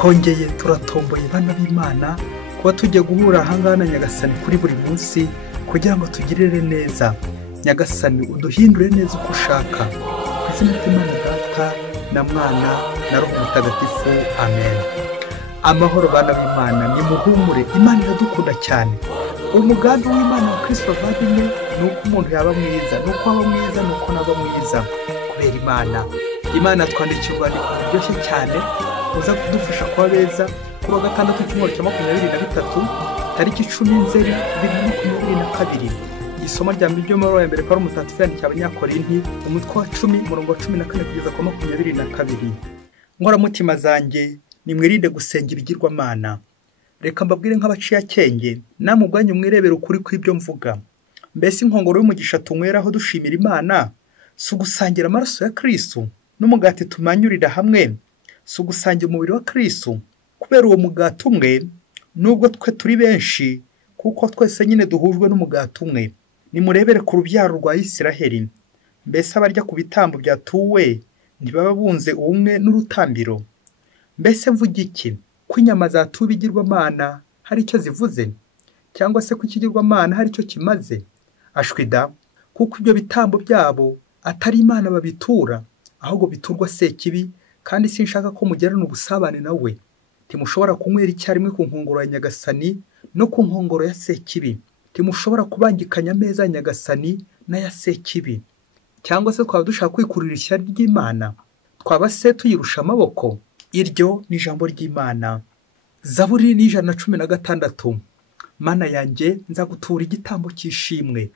twongeye turatomboye bana b'Imana kuba tujye guhura ahangaha na Nyagasani kuri buri munsi kugira ngo tugirire neza. Nyagasani uduhindure neza uko ushaka. Ku izina ry'Imana Data na Mwana na Roho Mutagatifu, amen. Amahoro bana b'Imana, nimuhumure, Imana iradukunda cyane. Umugambi w'Imana wa Kristo bavandimwe ni uko umuntu yaba mwiza, ni uko aba mwiza, ni uko naba mwiza kubera Imana twandikiye urwandiko ruryoshye cyane uza kudufasha kuba beza. Kuwa gatandatu cy'umwaka cya 2023 tariki 10 Nzeri 2022. Isomo rya mbere ryo muri wa mbere Pawulo mutagatifu yandikiye Abanyakorinti umutwe wa 10 umurongo wa 14 kugeza ku 22. Nkoramutima zanjye nimwirinde gusenga ibigirwamana. Reka mbabwire nk'abaciye akenge, namwe ubwanyu mwirebera ukuri kw'ibyo mvuga. Mbese inkongoro y'umugisha tunyweraho dushimira Imana si ugusangira amaraso ya Kristo n'umugati tumanyurira hamwe, si ugusangira umubiri wa Kristo. Kubera uwo mugati umwe, nubwo twe turi benshi, kuko twese nyine duhujwe n'umugati umwe. Nimurebere ku rubyaro rwa Isiraheli. Mbese abarya ku bitambo byatuwe ntibaba bunze ubumwe n'urutambiro? Mbese mvuga iki? Ko inyama zatuwe ibigirwamana hari icyo zivuze, cyangwa se ko ikigirwamana hari icyo kimaze? Ashwida, kuko ibyo bitambo byabo atari Imana babitura, ahubwo biturwa Sekibi, kandi sinshaka ko mugirana ubusabane nawe. Timushobora kunywera icyarimwe ku nkongoro ya Nyagasani no ku nkongoro ya Sekibi. Timushobora kubangikanya ameza ya Nyagasani n'aya Sekibi. Cyangwa se twaba dushaka kwikurira ishyari ry'Imana, twaba se tuyirusha amaboko? Iryo ni ijambo ry'Imana. Zaburi ni 116. Mana yanjye nzagutura igitambo cy'ishimwe.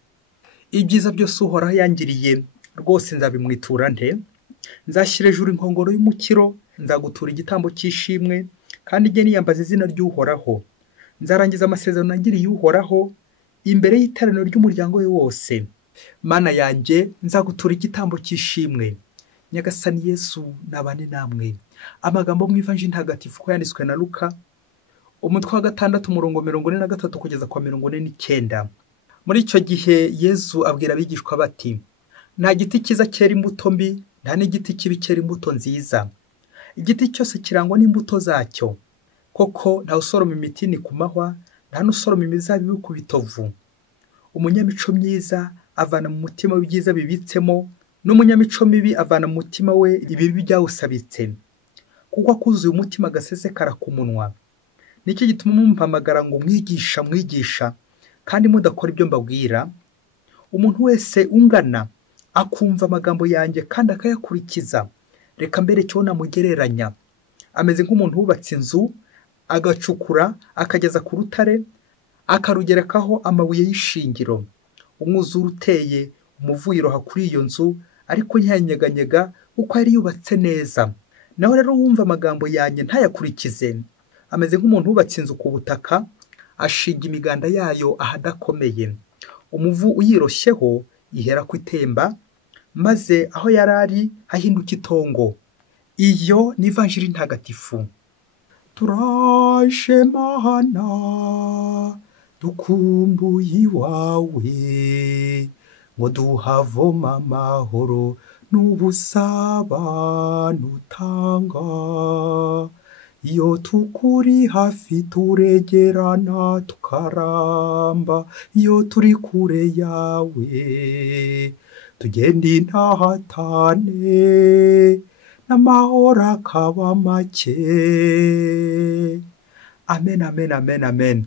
Ibyiza byose Uhoraho yangiriye rwose nzabimwitura nte? Nzashyira ejuru inkongoro y'umukiro, nzagutura igitambo cy'ishimwe, kandi njye niyambaza izina ry'Uhoraho. Nzarangiza amasezerano nagiriye Uhoraho imbere y'iteraniro ry'umuryango we wose. Mana yanjye nzagutura igitambo cy'ishimwe. Nyagasani Yesu nabane namwe. Amagambo mu Ivanjili ntagatifu ko yanditswe na Luka umutwe wa 6 umurongo 43 kugeza kwa 49. Muri icyo gihe Yesu abwira abigishwa bati, nta giti cyiza cyera imbuto mbi, nta n'igiti kibi cyera imbuto nziza. Igiti cyose kirangwa n'imbuto zacyo. Koko nta usoroma imitini ku mahwa, nta n'usoroma imizabibu ku bitovu. Umunyamico myiza avana mu mutima w'ibyiza bibitsemo, n'umunyamico mibi avana mu mutima we ibibi byawusabitse. Kuko akuzuye umutima agasesekara ku munwa. Nicyo gituma mumpamagara ngo mwigisha mwigisha, kandi mudakora ibyo mbabwira. Umuntu wese ungana akumva amagambo yanjye kandi akayakurikiza, reka mbere cyo namugereranya. Ameze nk'umuntu wubatse inzu, agacukura akageza ku rutare, akarugerekaho amabuye y'ishingiro. Umwuzure uteye umuvuyiroha kuri iyo nzu, ariko ntiyanyeganyega kuko yari yubatse neza. Naho rero wumva amagambo yanjye ntayakurikize, ameze nk'umuntu wubatse inzu ku butaka, ashinga imiganda yayo ahadakomeye. Umuvu uyiroshyeho ihera ku itemba, maze aho yarari hahinduka itongo. Iyo ni Ivanjili ntagatifu. Turaje Mana, dukumbuye iwawe, ngo duhavoma amahoro n'ubusabane utanga. Iyo tukuri hafi turegerana tukaramba, iyo turi kure yawe tugenda intahatane, n'amahoro akaba make. Amen, amen, amen, amen.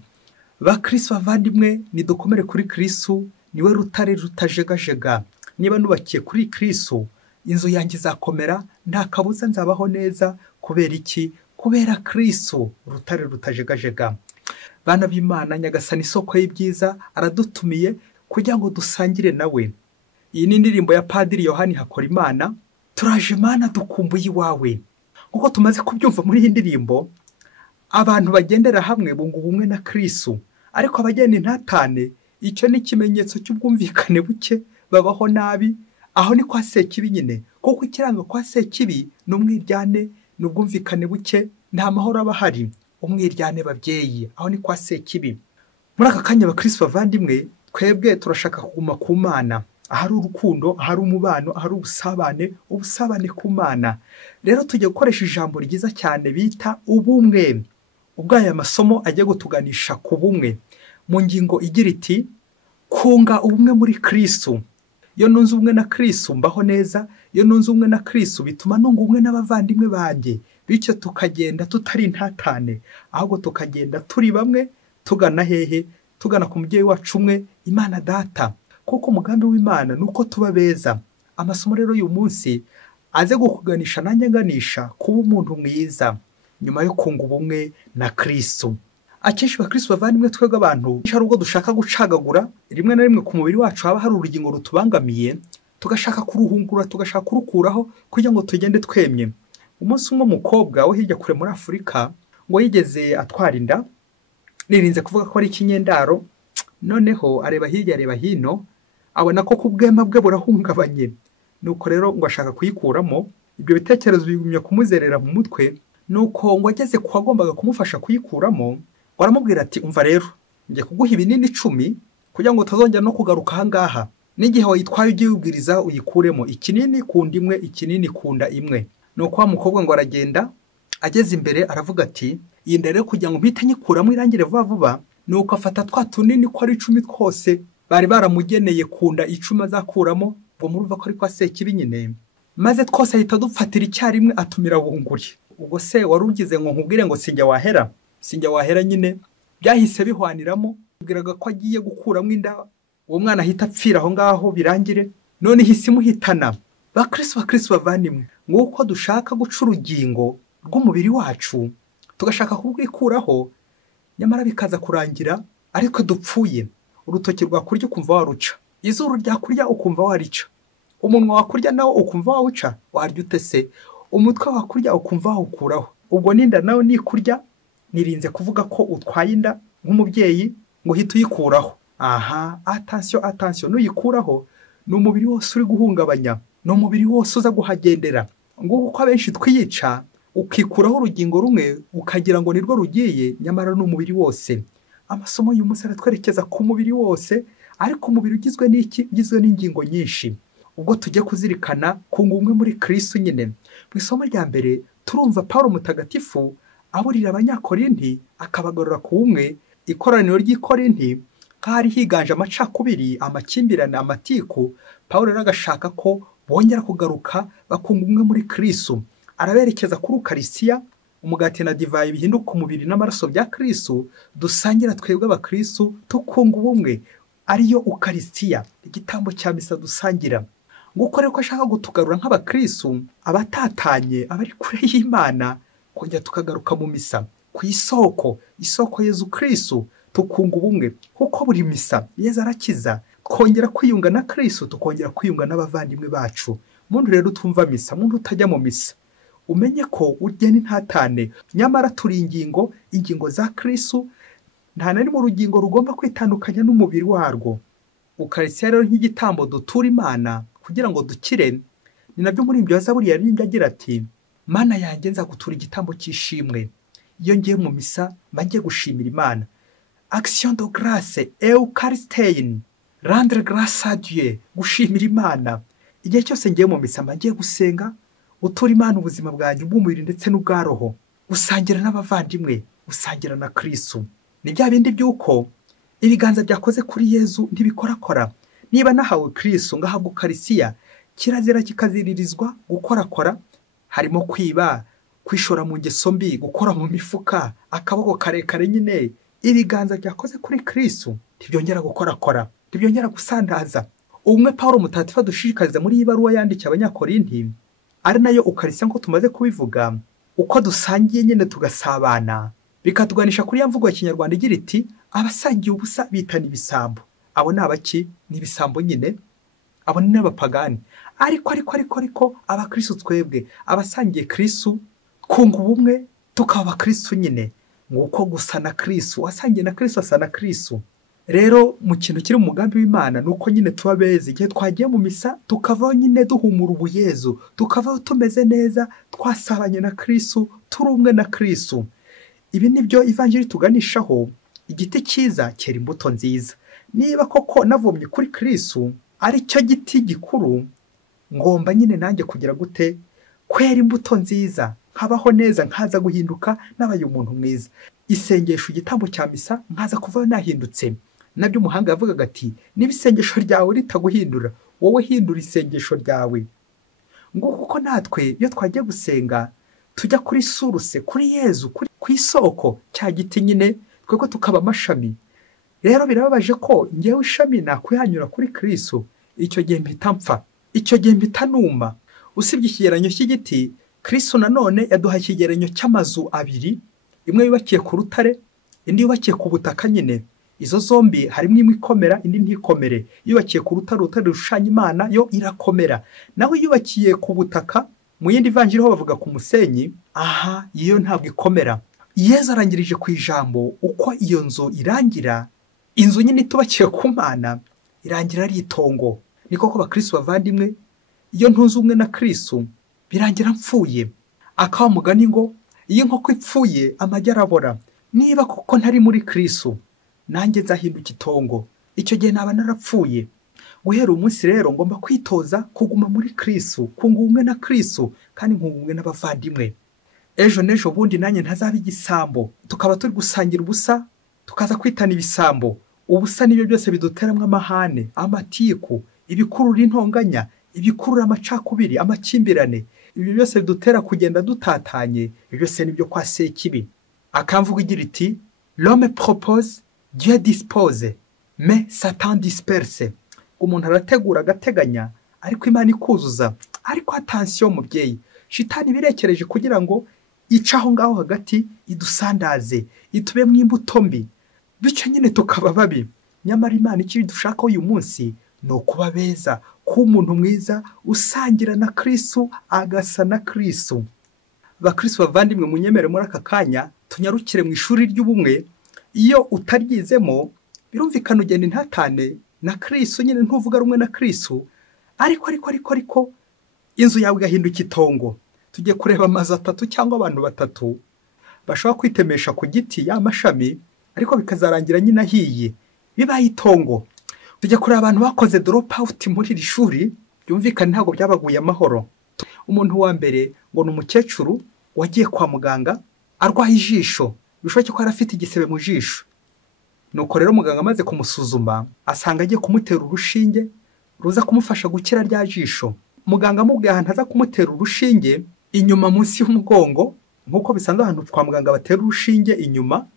Bakristo bavandimwe, nidukomere kuri Kristo, niwe rutare rutajegajega. Niba nubakiye kuri Kristo, inzu yanjye izakomera, nta kabuza nzabaho neza. Kubera iki? Kubera Kristo rutare rutajegajega. Bana b'Imana, Nyagasani isoko y'ibyiza aradutumiye kugira ngo dusangire nawe. Iyi ni indirimbo ya Padiri Yohani Hakorimana, turaje Mana dukumbuye iwawe. Nkuko tumaze kubyumva muri iyi ndirimbo, abantu bagendera hamwe bunga ubumwe na Kristo, ariko abagenda intatane, icyo ni ikimenyetso cy'ubwumvikane buke, babaho nabi. Aho ni kwa Sekibi nyine, kuko ikiranga kwa Sekibi ni umwiryane, n'ubwumvikane buke, nta mahoro aba ahari. Umwiryane babyeyi, aho ni kwa Sekibi. Muri aka kanya Bakristo bavandimwe, twebwe turashaka kuguma ku Mana. ahari urukundo, ahari umubano, ahari ubusabane ku Mana. Rero tujye gukoresha ijambo ryiza cyane bita ubumwe. Ubwo aya masomo ajya gutuganisha ku bumwe mu ngingo igira iti kunga ubumwe muri Kristo. Iyo nunze ubumwe na Kristo mbaho neza, iyo nunze ubumwe na Kristo bituma nunga ubumwe n'abavandimwe banjye, bityo tukagenda tutari intatane, ahubwo tukagenda turi bamwe, tugana hehe? Tugana ku mubyeyi wacu umwe, Imana Data. Kuko umugambi w'Imana nuko tuba beza. Amasomo rero uyu munsi aze gukuganisha nanjye nganisha kuba umuntu mwiza nyuma yo kunga ubumwe na Kristo. Akenshi bakristo bavandimwe twebwe abantu hari ubwo dushaka gucagagura, rimwe na rimwe ku mubiri wacu haba hari urugingo rutubangamiye, tugashaka kuruhungura, tugashaka kurukuraho kugira ngo tugende twemye. Umunsi umwe umukobwa wo hirya kure muri Afurika ngo yigeze atwara inda, nirinze kuvuga ko ari ikinyendaro, noneho areba hirya areba hino abona ko kubwema bwe burahungabanye, nuko rero ngo ashaka kuyikuramo. Ibyo bitekerezo bigumya kumuzerera mu mutwe, nuko ngo ageze ku wagombaga kumufasha kuyikuramo, waramubwira ati umva rero ngiye kuguha ibinini 10 kugira ngo utazongera no kugaruka aha ngaha, n'igihe wayitwaye ugiye ubwiriza uyikuremo ikinini kunda imwe, ikinini kunda imwe. Nuko wa mukobwa ngo aragenda, ageze imbere aravuga ati iyi nda rero kugira ngo mpite nyikuramo irangire vuba vuba, nuko afata twa tunini ko ari 10 twose bari baramugeneye kunda 10 azakuramo, ngo murumva ko ari kwa Sekibi nyine, maze twose ahita dufatira icyarimwe atumira bunguri. Ubwo se warugize ngo nkubwire ngo sinjya wahera nyine, byahise bihwaniramo, ubwiraga ko agiye gukuramo inda, uwo mwana ahita apfira aho ngaho birangire, none hisi muhitana. Bakristo bavandimwe, nguko dushaka guca urugingo rw'umubiri wacu, tugashaka kubwikuraho, nyamara bikaza kurangira ariko dupfuye. Urutoki rwakurya ukumva waruca, izuru ryakurya ukumva warica, umunwa wakurya nawo ukumva wawuca, warya ute se? Umutwe wakurya ukumva wawukuraho. Ubwo ninda nawe nikurya, nirinze kuvuga ko utwaye inda nk'umubyeyi ngo uhite uyikuraho. Aha, attention, nuyikuraho ni umubiri wose uri guhungabanya, ni umubiri wose uza guhagendera. Nguko uko abenshi twiyica, ukikuraho urugingo rumwe ukagira ngo nirwo rugiye, nyamara ni umubiri wose. Amasomo y'uyu munsi aratwerekeza ku mubiri wose, ariko umubiri ugizwe n'iki? Ugizwe n'ingingo nyinshi. Ubwo tujye kuzirikana kunga ubumwe muri Kristo nyine. Mu isomo rya mbere turumva Paulo mutagatifu aburira abanyakorinti akabagarura ku bumwe. Ikoraniro ry'Ikorinti hari higanje amacakubiri, amakimbirane, amatiku. Paulo rero agashaka ko bongera kugaruka bakunga ubumwe muri Kristo. Araberekeza kuri Ukarisiya, umugati na divayi bihinduka umubiri n'amaraso bya Kristo, dusangira twebwe abakristo tukunga ubumwe, ariyo Ukarisiya, igitambo cya misa dusangira. Nguko rero ko ashaka gutugarura nk'abakristo abatatanye, abari kure y'Imana, kongera tukagaruka mu misa ku isoko Yezu Kristo, tukunga ubumwe. Kuko buri misa Yezu arakiza, twongera kwiyunga na Kristo, tukongera kwiyunga n'abavandimwe bacu. Muntu rero utumva misa, muntu utajya mu misa, umenye ko ugena intatane, nyamara turi ingingo za Kristo, nta na rimwe urugingo rugomba kwitandukanya n'umubiri warwo. Ukarisiya rero nk'igitambo dutura Imana kugira ngo dukire. Ni nabyo muri ibyo Zaburi yaririmbye agira ati Mana yanjye nzagutura igitambo cy'ishimwe. Iyo ngiye mu misa mba ngiye gushimira Imana. Action de grâce, Eucharistie, rendre grâce à Dieu, gushimira Imana. Igihe cyose ngiye mu misa mba ngiye gusenga, utura Imana ubuzima bwanjye bw'umubiri ndetse n'ubwa roho, usangira n'abavandimwe, usangira na Kristo. Ni bya bindi by'uko ibiganza byakoze kuri Yezu ntibikorakora. Niba nahawe Kristo ngahabwa Ukarisiya, kirazira kikaziririzwa gukorakora, harimo kwiba, kwishora mu ngeso mbi, gukora mu mifuka, akaboko karekare nyine. Ibiganza byakoze kuri Kristo ntibyongera gukorakora, ntibyongera gusandaza. Ubumwe Paulo mutagatifu dushishikariza muri iyi baruwa yandikiye abanyakorinti, ari nayo Ukarisiya ngo tumaze kubivuga, uko dusangiye nyine tugasabana, bikatuganisha kuri ya mvugo ya Kinyarwanda igira iti abasangiye ubusa bitana ibisambo. Abo ni abaki? Ni ibisambo nyine, abo ni n'abapagani. Ariko abakristo twebwe abasangiye Kristo, kunga ubumwe tukaba abakristo nyine, nguko gusa na Kristo, wasangiye na Kristo asa na Kristo. Rero mu kintu kiri mu mugambi w'Imana nuko nyine tuba beza, igihe twagiye mu misa tukavaho nyine duhumura ubuyezu, tukavaho tumeze neza, twasabanye na Kristo, turi umwe na Kristo. Ibi nibyo ivanjiri tuganishaho. Igiti cyiza cyera imbuto nziza. Niba koko navomye kuri Kristo, ari cyo giti gikuru, ngomba nyine nanjye kugira gute kwera imbuto nziza, nkabaho neza, nkaza guhinduka nabaye umuntu mwiza. Isengesho igitambo cya misa nkaza kuvaho nahindutse. Nabyo umuhanga yavugaga ati niba isengesho ryawe ritaguhindura, wowe hindura isengesho ryawe. Ngo kuko natwe iyo twagiye gusenga tujya kuri suruse, kuri Yezu, ku isoko cya giti nyine, twebwe tukaba amashami. Rero birababaje ko ngewe ishami nakwihanyura kuri Kristo, icyo gihe mpita mpfa, icyo gihe mpita numa. Usibye ikigereranyo cy'igiti, Kristo nanone yaduha ikigereranyo cy'amazu abiri, imwe yubakiye ku rutare, indi yubakiye ku butaka nyine. Izo zombi harimo imwe ikomera, indi ntikomere. Yubakiye ku rutare, urutare rushushanya Imana, yo irakomera. Naho yubakiye ku butaka, mu yindi vanjiri ho bavuga ku musenyi, aha iyo ntabwo ikomera. Yezu arangirije ku ijambo uko iyo nzu irangira. Inzu nyine itubakiye ku Mana irangira ari itongo. Ni koko bakristo bavandimwe, iyo ntunze umwe na Kristo birangira mpfuye. Akawa mugani ngo iyo inkoko ipfuye amagi arabora. Niba koko ntari muri Kristo, nanjye nzahinduka itongo, icyo gihe naba narapfuye. Guhera umunsi rero ngomba kwitoza kuguma muri Kristo, kunga ubumwe na Kristo, kandi nkunga ubumwe n'abavandimwe. Ejo n'ejo bundi nanjye ntazaba igisambo, tukaba turi gusangira ubusa, tukaza kwitana ibisambo. Ubusa nibyo byose biduteramwe amahane, amatiku, ibikurura intonganya, ibikurura amacakubiri, amakimbirane. Ibyo byose bidutera kugenda dutatanye, ibyo byose nibyo kwa Sekibi. Akamvuga igira iti l'homme propose, Dieu dispose, mais Satan disperse. Umuntu arategura agateganya, ariko Imana ikuzuza. Ariko attention mubyeyi, shitani birekereje kugira ngo icaho ngaho hagati idusandaze, itube mu imbuto mbi, bityo nyine tukaba babi. Nyamara Imana icyo dushaka uyu munsi no kuba beza, ku umuntu mwiza usangira na Kristo, agasa na Kristo. Bakristo bavandimwe, munyemere muri aka kanya tunyarukire mu ishuri ry'ubumwe. Iyo utaryizemo birumvikana ugenda intatane na Kristo, nyine ntuvuga rumwe na Kristo, ariko inzu yawe igahinduka itongo. Tujye kureba amazu atatu cyangwa abantu batatu bashobora kwitemesha ku giti y'amashami, ariko bikazarangira nyine ahiye bibaye itongo. Tujye kureba abantu bakoze drop out muri iri shuri, byumvikana ntabwo byabaguye amahoro. Umuntu wa mbere ngo ni umukecuru wagiye kwa muganga arwaye ijisho, bishoboke ko arafite igisebe mu jisho. Nuko rero muganga amaze kumusuzuma asanga agiye kumutera urushinge ruza kumufasha gukira rya jisho. Muganga amubwiye ahantu aza kumutera urushinge inyuma munsi y'umugongo, nkuko bisanzwe ahantu kwa muganga batera urushinge inyuma.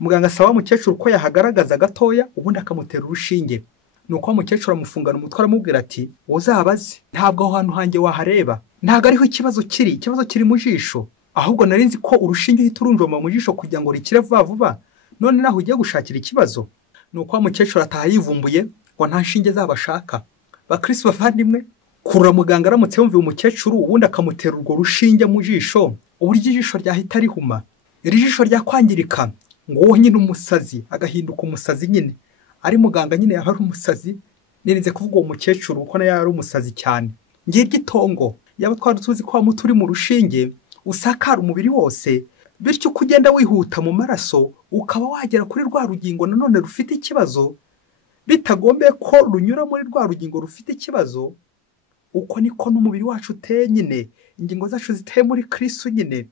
Muganga asaba umukecuru ko yahagaragaza gatoya, ubundi akamutera urushinge. Nuko umukecuru amufungana umutwe aramubwira ati uzabaze, ntabwo aho hantu hanjye wahareba, ntabwo ariho ikibazo kiri mu jisho, ahubwo narinzi ko urushinge uhita urunjoma mu jisho kugira ngo rikire vuba vuba, none naho ugiye gushakira ikibazo. Nuko umukecuru ataha yivumbuye ngo nta nshinge zabashaka. Bakristo bavandimwe, kurura muganga aramutse yumviye umukecuru ubundi akamutera urwo rushinge mu jisho, uburyo ijisho ryahita rihuma, iri jisho ryakwangirika, ngo uwo nyine umusazi agahinduka umusazi nyine. Ari muganga nyine yaba ari umusazi, nirinze kuvuga uwo mukecuru uko nayo ari umusazi cyane. Ngiye gitongo, yaba twari tuzi ko mutu uri mu rushinge usakara umubiri wose, bityo kugenda wihuta mu maraso ukaba wagera kuri rwa rugingo nanone rufite ikibazo, bitagombye ko runyura muri rwa rugingo rufite ikibazo. Uko niko n'umubiri wacu uteye nyine, ingingo zacu ziteye muri Kristo nyine.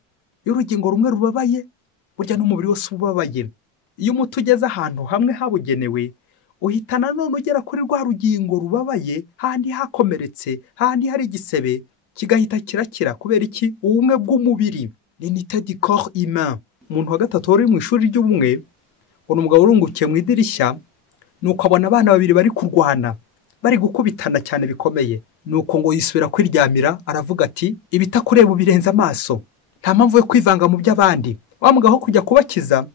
Iyo urugingo rumwe rubabaye, burya n'umubiri wose ubabaye. Iyo umuti ugeze ahantu hamwe habugenewe, uhita nanone ugera kuri rwa rugingo rubabaye, handi hakomeretse, handi hari igisebe, kigahita kirakira. Kubera iki? Ubumwe bw'umubiri, l'unité du corps humain. Umuntu wa gatatu wari mu ishuri ry'ubumwe, ubona umugabo urungukiye mu idirishya, nuko abona abana babiri bari kurwana, bari gukubitana cyane bikomeye. Nuko ngo yisubira kwiryamira, aravuga ati ibitakureba birenze amaso, nta mpamvu yo kwivanga mu by'abandi. Wa mugabo kujya kubakiza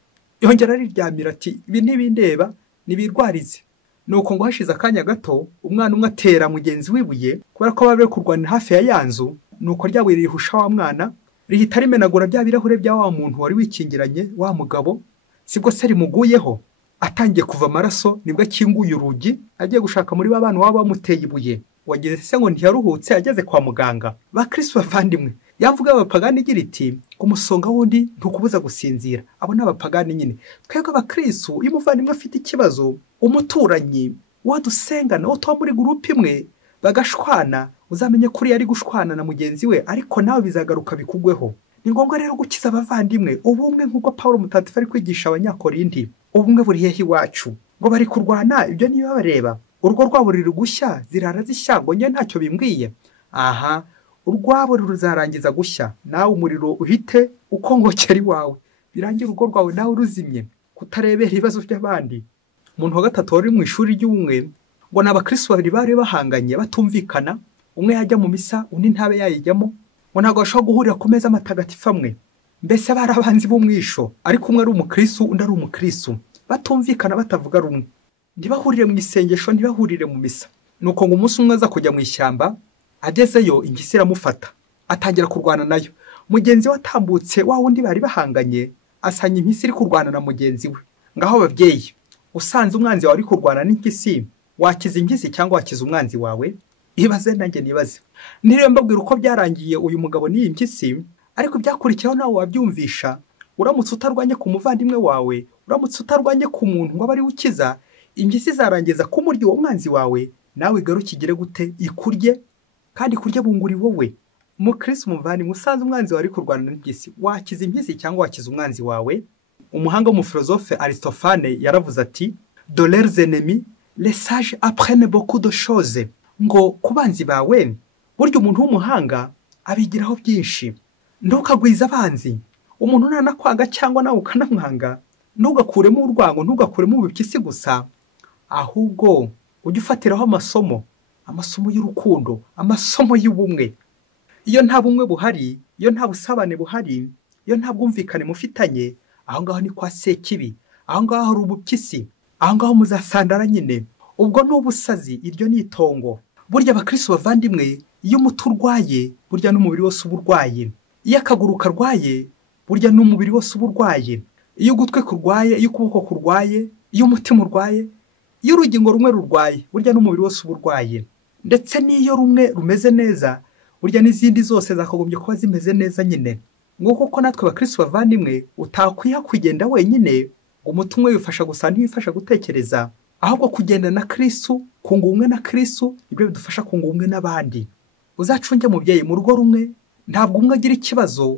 yongera ariryamira ati ibi ntibindeba, nibirwarize. Nuko ngo hashize akanya gato umwana umwe atera mugenzi wibuye, kubera ko bari kurwana hafi ya yanzu. Nuko ryabuye rihusha wa mwana, rihita rimenagura bya birahure bya wa muntu wari wikingiranye wa mugabo. Sibwo se rimuguyeho, atangiye kuva amaraso, nibwo akinguye urugi agiye gushaka muri babana waba bamuteye ibuye. Wageze se ngo ntiyaruhutse ageze kwa muganga. Bakristo bavandimwe, yavuga abapagani igira iti kumusonga wundi ntukubuza gusinzira. Abo n'abapagani nyine. Twebwe abakristo, iyo umuvandimwe afite ikibazo, umuturanyi, uwo dusengana uwo tuba muri gurupe imwe bagashwana, uzamenye kuri yari gushwana na mugenzi we, ariko nawe bizagaruka bikugweho. Ni ngombwa rero gukiza abavandimwe, ubumwe nk'uko Pawulo mutagatifu ari kwigisha abanyakorinti. Ubumwe buri hehe iwacu? Ngo bari kurwana, ibyo niba bareba. Urugo rwabo ruri gushya, zirara zishya, ngo njye ntacyo bimbwiye. Aha, urwabo ruzarangiza gushya, nawe umuriro uhite ukongokera iwawe, birangira urugo rwawe nawe uruzimye, kutarebera ibibazo by'abandi. Umuntu wa gatatu wari mu ishuri ry'ubumwe, ngo n'abakristo babiri bari bahanganye batumvikana, umwe yajya mu misa undi ntabe yayijyamo, ngo ntabwo bashobora guhurira ku meza matagatifu amwe. Mbese bari abanzi b'umwisho, ariko umwe ari umukristo undi ari umukristo, batumvikana batavuga rumwe, ntibahurire mu isengesho, ntibahurire mu misa. Nuko ngo umunsi umwe aza kujya mu ishyamba, agezeyo impyisi iramufata, atangira kurwana nayo. Mugenzi we atambutse, wa wundi bari bahanganye, asanga impyisi iri kurwana na mugenzi we. Ngaho babyeyi, usanze umwanzi wawe ari kurwana n'impyisi, wakiza impyisi cyangwa wakiza umwanzi wawe? Ibaze nanjye nibaze. Niriwe mbabwira uko byarangiye uyu mugabo n'iyi mpyisi, ariko byakurikiyeho nawe wabyumvisha. Uramutse utarwanye ku muvandimwe wawe, uramutse utarwanye ku muntu ngo bari ukiza, impyisi izarangiza kumurya uwo mwanzi wawe, nawe igarukigire gute? Ikurye, kandi kurya bunguri wowe. Umukristo umuvandimwe usanze umwanzi wawe ari kurwana n'impyisi, wakiza impyisi cyangwa wakiza umwanzi wawe? Umuhanga w'umufilozofe Aristophane yaravuze ati, de leurs ennemis les sages apprennent beaucoup de choses. Ngo kubanzi bawe, burya umuntu w'umuhanga abigiraho byinshi. Ntukagwiza abanzi. Umuntu nanakwanga cyangwa nawe ukanamwanga, ntugakuremo urwango, ntugakuremo ubupyisi gusa, ahubwo ujye ufatiraho amasomo y'urukundo, amasomo y'ubumwe. Iyo nta bumwe buhari, iyo nta busabane buhari, iyo nta bwumvikane mufitanye, aho ngaho ni kwa sekibi, aho ngaho hari ubupyisi, aho ngaho muzasandara nyine. Ubwo ni ubusazi, iryo ni itongo. Burya abakristo bavandimwe, iyo umuti urwaye, burya n'umubiri wose uba urwaye. Iyo akaguru karwaye, burya n'umubiri wose uba urwaye. Iyo ugutwi kurwaye, iyo ukuboko kurwaye, iyo umutima urwaye, iyo urugingo rumwe rurwaye, burya n'umubiri wose uba urwaye. Ndetse n'iyo rumwe rumeze neza, burya n'izindi zose zakagombye kuba zimeze neza nyine. Nguko ko natwe abakristo bavandimwe, utakwiha kugenda wenyine, ngo umuti umwe wifasha gusa ntiwifasha gutekereza, ahubwo kugenda na Kristo, kunga ubumwe na Kristo, ibyo bidufasha kunga ubumwe n'abandi. Uzacunge mubyeyi, mu rugo rumwe ntabwo umwe agira ikibazo,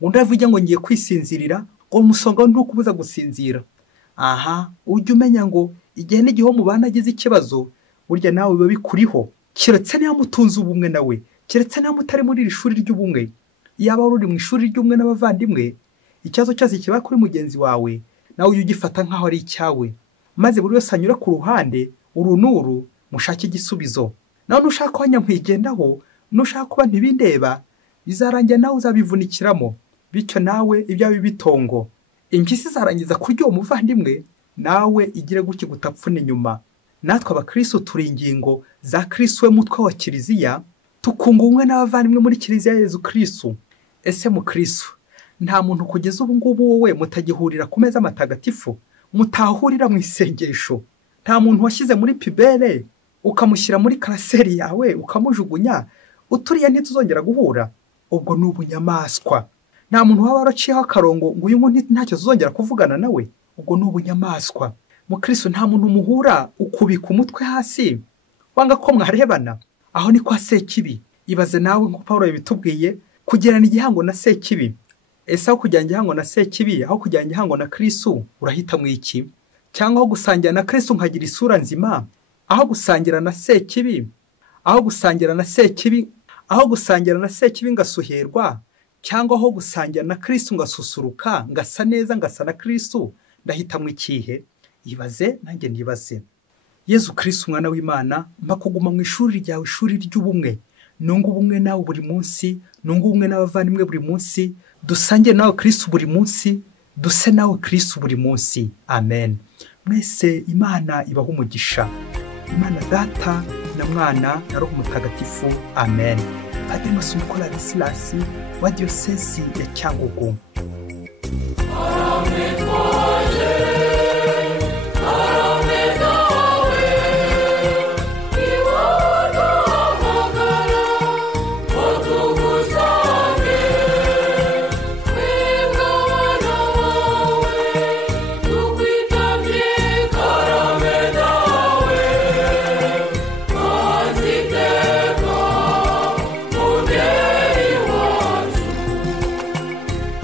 undi avuge ngo ngiye kwisinzirira, ngo umusonga ntukubuza gusinzira. Aha, ujye umenya ngo igihe n'igihe mu bana agize ikibazo, burya nawe biba bikuriho. Keretse niba mutunze ubumwe nawe, keretse niba mutari muri iri shuri ry'ubumwe. Yaba uri mu ishuri ry'ubumwe n'abavandimwe, ikibazo cyose kiba kuri mugenzi wawe, nawe ujye ugifata nk'aho ari icyawe, maze buri wese anyura ku ruhande, uru n'uru, mushake igisubizo. Nawe nushaka ko nyamwigendaho, nushaka kuba ntibindeba, bizarangira nawe uzabivunikiramo, bityo nawe ibyawe bitongo. Impyisi zarangiza kurya uwo muvandimwe, nawe igire gutya gutapfuna inyuma. Natwe abakristo turi ingingo za Kristo we mutwe wa kiliziya, tukunga ubumwe n'abavandimwe muri kiliziya ya Yezu Kristo. Ese mu Kristo, nta muntu kugeza ubu ngubu wowe mutagihurira ku meza matagatifu, mutahurira mu isengesho? Nta muntu washyize muri pibere, ukamushyira muri karaseri yawe, ukamujugunya, uturiye ntituzongera guhura? Ubwo ni ubunyamaswa. Nta muntu waba waraciyeho akarongo ngo uyu nguyu ntacyo tuzongera kuvugana nawe? Ubwo ni ubunyamaswa. Mu Kristo nta muntu muhura ukubika umutwe hasi, wanga ko mwarebana. Aho ni kwa sekibi. Ibaze nawe nko Pawulo yabitubwiye, kugirana igihango na sekibi. Ese aho kujyana igihango na sekibi, aho kujyana igihango na Kristo, urahita mu iki? Cyangwa aho gusangira na Kristo nkagira isura nzima, aho gusangira na sekibi, aho gusangira na sekibi, aho gusangira na sekibi ngasuherwa, cyangwa aho gusangira na Kristo ngasusuruka, ngasa neza, ngasa na Kristo, ndahita mu ikihe? Ibaze nanjye nibaze. Yezu Kristo umwana w'Imana, mpa kuguma mu ishuri ryawe, ishuri ry'ubumwe. Nunga ubumwe nawe buri munsi, nunga ubumwe n'abavandimwe buri munsi, dusange nawe Kristo buri munsi, duse nawe Kristo buri munsi. Amen. Mwese Imana ibaha umugisha. Imana Data na Mwana na Roho Mutagatifu. Amen. Padiri Masumbuko Ladislas wa Diyosezi ya Cyangugu. Amen.